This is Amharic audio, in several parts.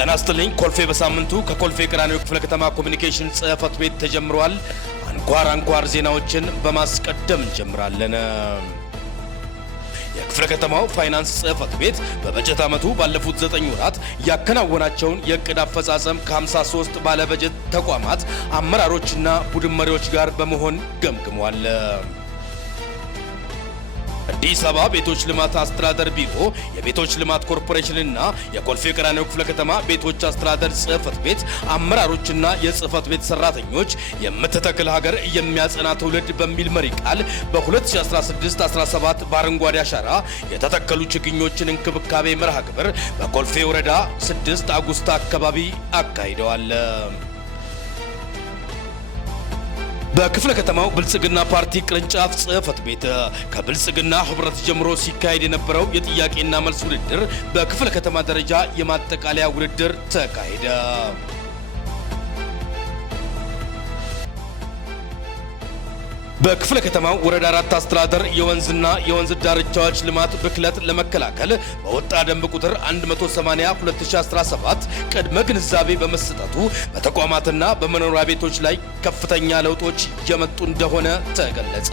ጤና ይስጥልኝ። ኮልፌ በሳምንቱ ከኮልፌ ቀራኒዮ ክፍለ ከተማ ኮሚኒኬሽን ጽህፈት ቤት ተጀምሯል። አንኳር ዜናዎችን በማስቀደም እንጀምራለን። የክፍለ ከተማው ፋይናንስ ጽህፈት ቤት በበጀት ዓመቱ ባለፉት 9 ወራት ያከናወናቸውን የዕቅድ አፈጻጸም ከ53 ባለ በጀት ተቋማት አመራሮችና ቡድን መሪዎች ጋር በመሆን ገምግሟል። አዲስ አበባ ቤቶች ልማት አስተዳደር ቢሮ የቤቶች ልማት ኮርፖሬሽንና የኮልፌ ቀራኒዮ ክፍለ ከተማ ቤቶች አስተዳደር ጽህፈት ቤት አመራሮችና የጽህፈት ቤት ሰራተኞች የምትተክል ሀገር የሚያጸና ትውልድ በሚል መሪ ቃል በ2016-17 በአረንጓዴ አሻራ የተተከሉ ችግኞችን እንክብካቤ መርሃ ግብር በኮልፌ ወረዳ 6 አጉስታ አካባቢ አካሂደዋል። በክፍለ ከተማው ብልጽግና ፓርቲ ቅርንጫፍ ጽህፈት ቤት ከብልጽግና ህብረት ጀምሮ ሲካሄድ የነበረው የጥያቄና መልስ ውድድር በክፍለ ከተማ ደረጃ የማጠቃለያ ውድድር ተካሄደ። በክፍለ ከተማው ወረዳ 4 አስተዳደር የወንዝና የወንዝ ዳርቻዎች ልማት ብክለት ለመከላከል በወጣ ደንብ ቁጥር 180/2017 ቅድመ ግንዛቤ በመሰጠቱ በተቋማትና በመኖሪያ ቤቶች ላይ ከፍተኛ ለውጦች የመጡ እንደሆነ ተገለጸ።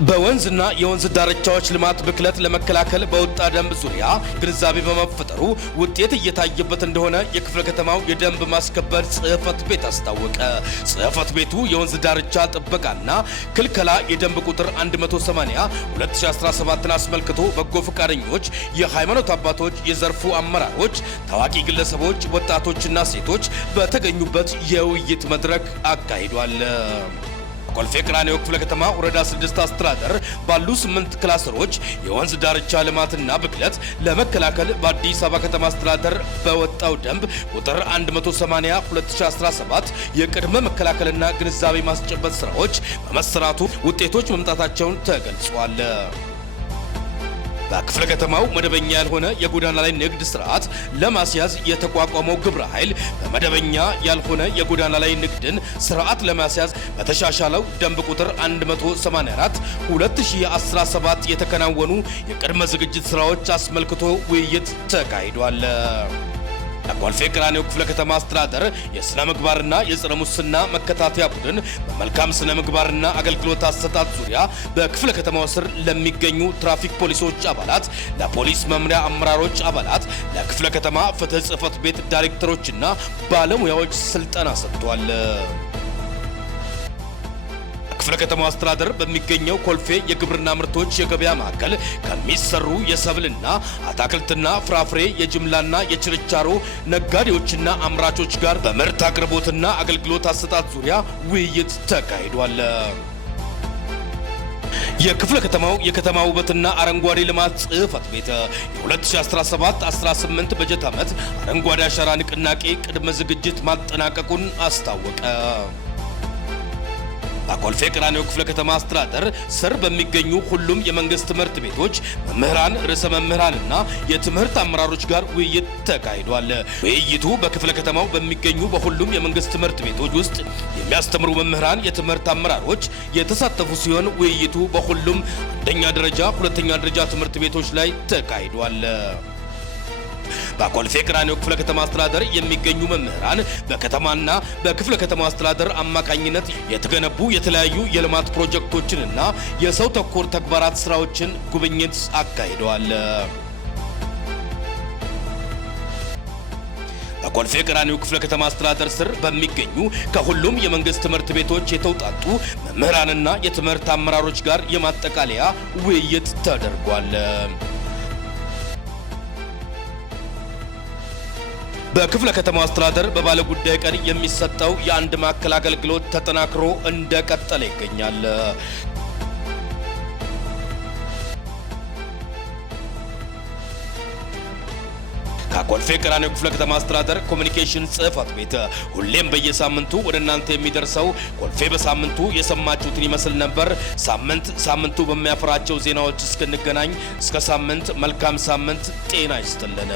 በወንዝና የወንዝ ዳርቻዎች ልማት ብክለት ለመከላከል በወጣ ደንብ ዙሪያ ግንዛቤ በመፈጠሩ ውጤት እየታየበት እንደሆነ የክፍለ ከተማው የደንብ ማስከበር ጽህፈት ቤት አስታወቀ። ጽህፈት ቤቱ የወንዝ ዳርቻ ጥበቃና ክልከላ የደንብ ቁጥር 180/2017ን አስመልክቶ በጎ ፈቃደኞች፣ የሃይማኖት አባቶች፣ የዘርፉ አመራሮች፣ ታዋቂ ግለሰቦች፣ ወጣቶችና ሴቶች በተገኙበት የውይይት መድረክ አካሂዷል። ኮልፌ ቀራኒዮ ክፍለ ከተማ ወረዳ 6 አስተዳደር ባሉ 8 ክላስተሮች የወንዝ ዳርቻ ልማትና ብክለት ለመከላከል በአዲስ አበባ ከተማ አስተዳደር በወጣው ደንብ ቁጥር 180/2017 የቅድመ መከላከልና ግንዛቤ ማስጨበጥ ስራዎች በመሰራቱ ውጤቶች መምጣታቸውን ተገልጿል። በክፍለ ከተማው መደበኛ ያልሆነ የጎዳና ላይ ንግድ ስርዓት ለማስያዝ የተቋቋመው ግብረ ኃይል በመደበኛ ያልሆነ የጎዳና ላይ ንግድን ስርዓት ለማስያዝ በተሻሻለው ደንብ ቁጥር 184/2017 የተከናወኑ የቅድመ ዝግጅት ስራዎች አስመልክቶ ውይይት ተካሂዷል። ኮልፌ ቀራኒዮ ክፍለ ከተማ አስተዳደር የስነ ምግባርና የጸረ ሙስና መከታተያ ቡድን በመልካም ስነ ምግባርና አገልግሎት አሰጣጥ ዙሪያ በክፍለ ከተማው ስር ለሚገኙ ትራፊክ ፖሊሶች አባላት፣ ለፖሊስ መምሪያ አመራሮች አባላት፣ ለክፍለ ከተማ ፍትህ ጽህፈት ቤት ዳይሬክተሮችና ባለሙያዎች ስልጠና ሰጥቷል። ክፍለ ከተማው አስተዳደር በሚገኘው ኮልፌ የግብርና ምርቶች የገበያ ማዕከል ከሚሰሩ የሰብልና አትክልትና ፍራፍሬ የጅምላና የችርቻሮ ነጋዴዎችና አምራቾች ጋር በምርት አቅርቦትና አገልግሎት አሰጣጥ ዙሪያ ውይይት ተካሂዷል። የክፍለ ከተማው የከተማ ውበትና አረንጓዴ ልማት ጽህፈት ቤት የ2017-18 በጀት ዓመት አረንጓዴ አሻራ ንቅናቄ ቅድመ ዝግጅት ማጠናቀቁን አስታወቀ። በኮልፌ ቀራኒዮ ክፍለ ከተማ አስተዳደር ስር በሚገኙ ሁሉም የመንግስት ትምህርት ቤቶች መምህራን፣ ርዕሰ መምህራንና የትምህርት አመራሮች ጋር ውይይት ተካሂዷል። ውይይቱ በክፍለ ከተማው በሚገኙ በሁሉም የመንግስት ትምህርት ቤቶች ውስጥ የሚያስተምሩ መምህራን፣ የትምህርት አመራሮች የተሳተፉ ሲሆን ውይይቱ በሁሉም አንደኛ ደረጃ፣ ሁለተኛ ደረጃ ትምህርት ቤቶች ላይ ተካሂዷል። በኮልፌ ቀራኒዮ ክፍለ ከተማ አስተዳደር የሚገኙ መምህራን በከተማና በክፍለ ከተማ አስተዳደር አማካኝነት የተገነቡ የተለያዩ የልማት ፕሮጀክቶችንና የሰው ተኮር ተግባራት ስራዎችን ጉብኝት አካሂደዋል። በኮልፌ ቀራኒዮ ክፍለ ከተማ አስተዳደር ስር በሚገኙ ከሁሉም የመንግስት ትምህርት ቤቶች የተውጣጡ መምህራንና የትምህርት አመራሮች ጋር የማጠቃለያ ውይይት ተደርጓል። በክፍለ ከተማው አስተዳደር በባለ ጉዳይ ቀን የሚሰጠው የአንድ ማዕከል አገልግሎት ተጠናክሮ እንደቀጠለ ይገኛል። ከኮልፌ ቀራኒዮ ክፍለ ከተማ አስተዳደር ኮሚኒኬሽን ጽህፈት ቤት ሁሌም በየሳምንቱ ወደ እናንተ የሚደርሰው ኮልፌ በሳምንቱ የሰማችሁትን ይመስል ነበር። ሳምንቱ በሚያፈራቸው ዜናዎች እስክንገናኝ እስከ ሳምንት መልካም ሳምንት ጤና ይስጥልን።